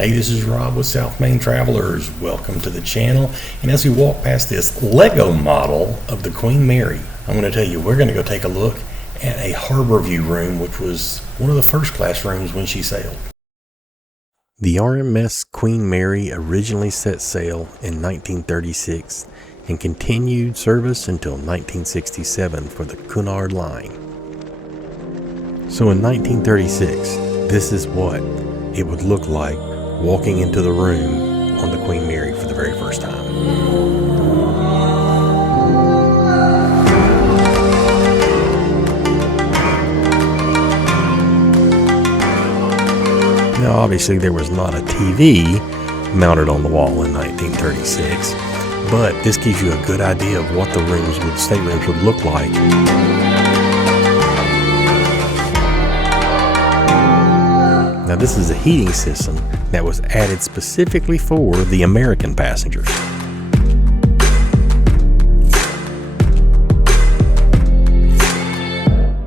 Hey, this is Rob with South Main Travelers. Welcome to the channel. And as we walk past this Lego model of the Queen Mary, I'm going to tell you, we're going to go take a look at a harbor view room, which was one of the first class rooms when she sailed. The RMS Queen Mary originally set sail in 1936 and continued service until 1967 for the Cunard Line. So in 1936, this is what it would look like walking into the room on the Queen Mary for the very first time. Now obviously there was not a TV mounted on the wall in 1936, but this gives you a good idea of what the staterooms would look like. Now this is a heating system that was added specifically for the American passengers.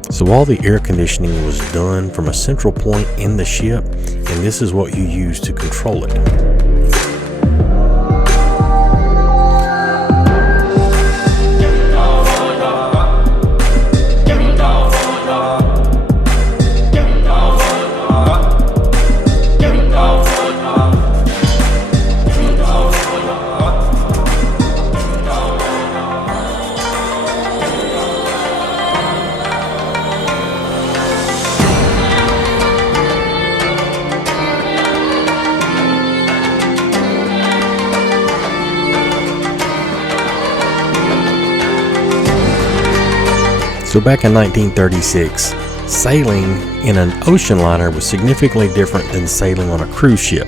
So all the air conditioning was done from a central point in the ship, and this is what you use to control it. So back in 1936, sailing in an ocean liner was significantly different than sailing on a cruise ship.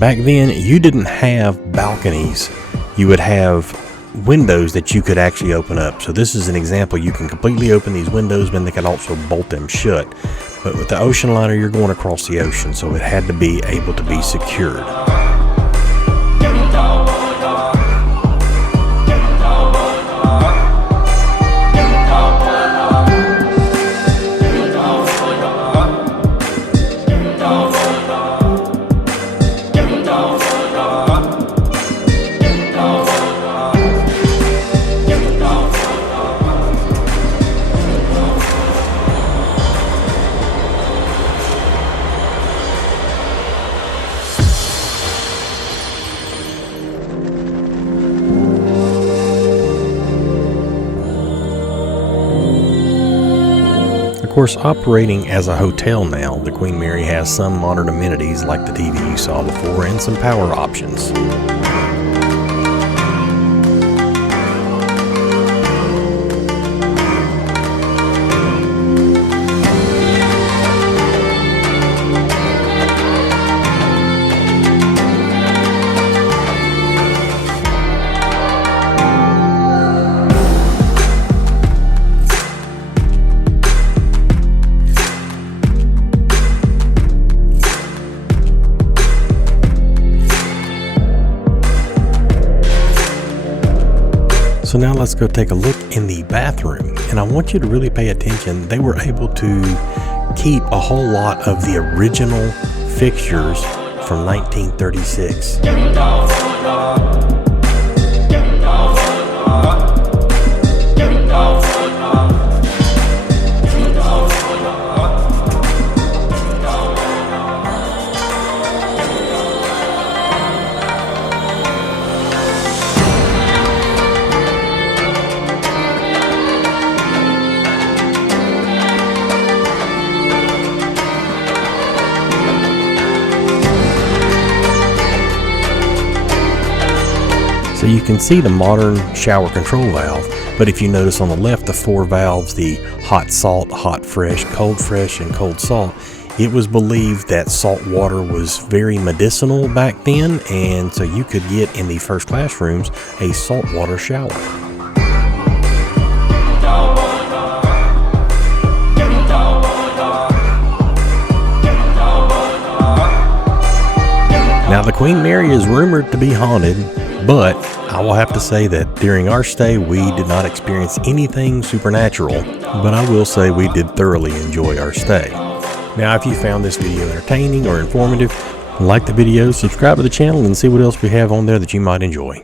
Back then, you didn't have balconies. You would have windows that you could actually open up. So this is an example. You can completely open these windows, but they can also bolt them shut. But with the ocean liner, you're going across the ocean, so it had to be able to be secured. Of course, operating as a hotel now, the Queen Mary has some modern amenities like the TV you saw before and some power options. So now let's go take a look in the bathroom, and I want you to really pay attention. They were able to keep a whole lot of the original fixtures from 1936. So you can see the modern shower control valve, but if you notice on the left, the four valves, the hot salt, hot fresh, and cold salt, it was believed that salt water was very medicinal back then, and so you could get in the first class rooms a saltwater shower. Now the Queen Mary is rumored to be haunted, but I will have to say that during our stay we did not experience anything supernatural, but I will say we did thoroughly enjoy our stay. Now if you found this video entertaining or informative, Like the video, subscribe to the channel, and see what else we have on there that you might enjoy.